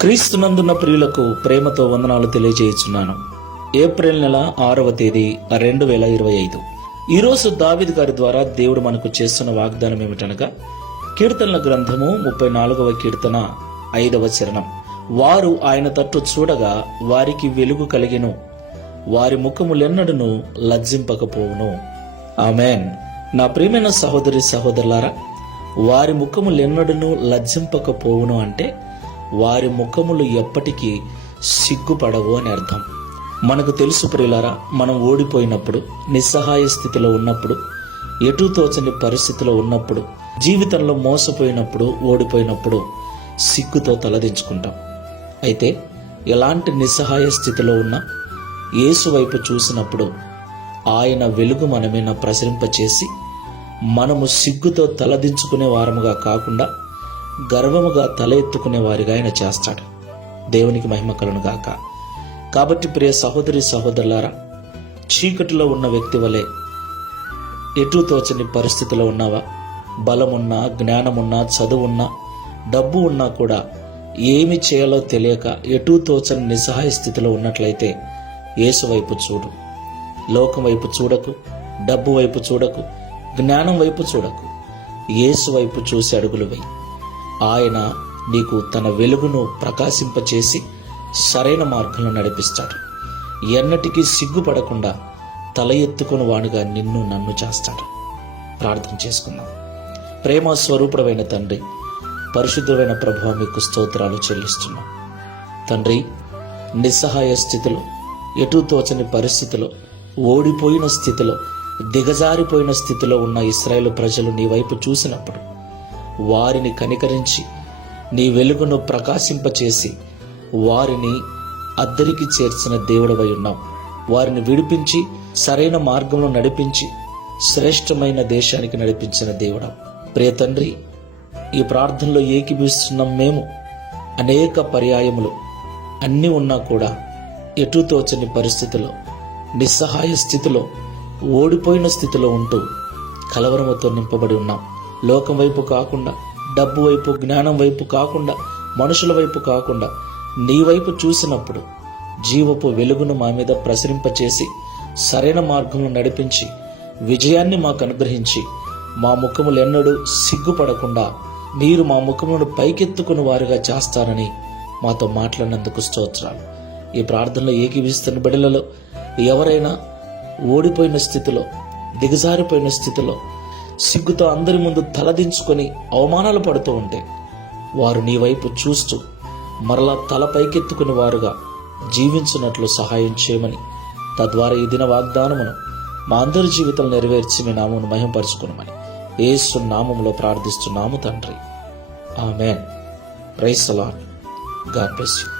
క్రీస్తునందున్న ప్రియులకు ప్రేమతో వందనాలు తెలియజేయుచున్నాను. ఏప్రిల్ నెల ఆరవ తేదీ రెండు వేల ఇరవై ఐదు. ఈరోజు దావిద్ గారి ద్వారా దేవుడు మనకు చేస్తున్న వాగ్దానం ఏమిటనగా కీర్తనల గ్రంథము ముప్పై నాలుగవ కీర్తన ఐదవ చరణం. వారు ఆయన తట్టు చూడగా వారికి వెలుగు కలిగిను. వారి ముఖములెన్నడును లజ్జింపకపోవును. ఆమెన్. నా ప్రియమైన సహోదరి సహోదరులారా వారి ముఖములెన్నడును లజ్జింపకపోవును అంటే వారి ముఖములు ఎప్పటికీ సిగ్గుపడవు అని అర్థం. మనకు తెలుసు ప్రియులారా మనం ఓడిపోయినప్పుడు నిస్సహాయ స్థితిలో ఉన్నప్పుడు ఎటు తోచని పరిస్థితిలో ఉన్నప్పుడు జీవితంలో మోసపోయినప్పుడు ఓడిపోయినప్పుడు సిగ్గుతో తలదించుకుంటాం. అయితే ఎలాంటి నిస్సహాయ స్థితిలో ఉన్నా యేసు వైపు చూసినప్పుడు ఆయన వెలుగు మన ప్రసరింపచేసి మనము సిగ్గుతో తలదించుకునే వారముగా కాకుండా గర్వముగా తల ఎత్తుకునే వారిగా ఆయన చేస్తాడు. దేవునికి మహిమ కలను గాక. కాబట్టి ప్రియ సహోదరి సహోదరులారా చీకటిలో ఉన్న వ్యక్తి వలె ఎటు తోచని పరిస్థితిలో ఉన్నావా? బలమున్నా జ్ఞానమున్నా చదువున్నా డబ్బు ఉన్నా కూడా ఏమి చేయాలో తెలియక ఎటు తోచని నిస్సహాయ స్థితిలో ఉన్నట్లయితే యేసు వైపు చూడు. లోకం వైపు చూడకు డబ్బు వైపు చూడకు జ్ఞానం వైపు చూడకు. యేసు వైపు చూసి అడుగులు వై ఆయన నీకు తన వెలుగును ప్రకాశింపచేసి సరైన మార్గంలో నడిపిస్తాడు. ఎన్నటికీ సిగ్గుపడకుండా తల ఎత్తుకుని వాడుగా నిన్ను నన్ను చేస్తాడు. ప్రార్థన చేసుకుందాం. ప్రేమ స్వరూపుడమైన తండ్రి పరిశుద్ధమైన ప్రభావ మీకు స్తోత్రాలు చెల్లిస్తున్నాం. తండ్రి నిస్సహాయ స్థితిలో ఎటు తోచని పరిస్థితిలో ఓడిపోయిన స్థితిలో దిగజారిపోయిన స్థితిలో ఉన్న ఇస్రాయేల్ ప్రజలు నీ వైపు చూసినప్పుడు వారిని కనికరించి నీ వెలుగును ప్రకాశింపచేసి వారిని అద్దరికి చేర్చిన దేవుడవై ఉన్నావు. వారిని విడిపించి సరైన మార్గంలో నడిపించి శ్రేష్టమైన దేశానికి నడిపించిన దేవుడా. ప్రియ తండ్రి ఈ ప్రార్థనలో ఏకీభిస్తున్నాం మేము. అనేక పర్యాయములు అన్నీ ఉన్నా కూడా ఎటు తోచని పరిస్థితిలో నిస్సహాయ స్థితిలో ఓడిపోయిన స్థితిలో ఉంటూ కలవరముతో నింపబడి ఉన్నాం. లోకం వైపు కాకుండా డబ్బు వైపు జ్ఞానం వైపు కాకుండా మనుషుల వైపు కాకుండా నీ వైపు చూసినప్పుడు జీవపు వెలుగును మా మీద ప్రసరింపచేసి సరైన మార్గంలో నడిపించి విజయాన్ని మాకు అనుగ్రహించి మా ముఖములు ఎన్నడూ సిగ్గుపడకుండా మీరు మా ముఖములను పైకెత్తుకుని వారుగా చేస్తారని మాతో మాట్లాడినందుకు స్తోత్రాలు. ఈ ప్రార్థనలో ఏకీవిస్తున్న బిడలలో ఎవరైనా ఓడిపోయిన స్థితిలో దిగజారిపోయిన స్థితిలో సిగ్గుతో అందరి ముందు తలదించుకొని అవమానాలు పడుతూ ఉంటే వారు నీ వైపు చూస్తూ మరలా తల పైకెత్తుకుని వారుగా జీవించినట్లు సహాయం చేయమని తద్వారా ఈ దిన వాగ్దానమును మా అందరి జీవితం నెరవేర్చి మీ నామమును మహింపరుచుకునమని ఏసు నామములో ప్రార్థిస్తున్నాము తండ్రి. Amen. Praise God bless you.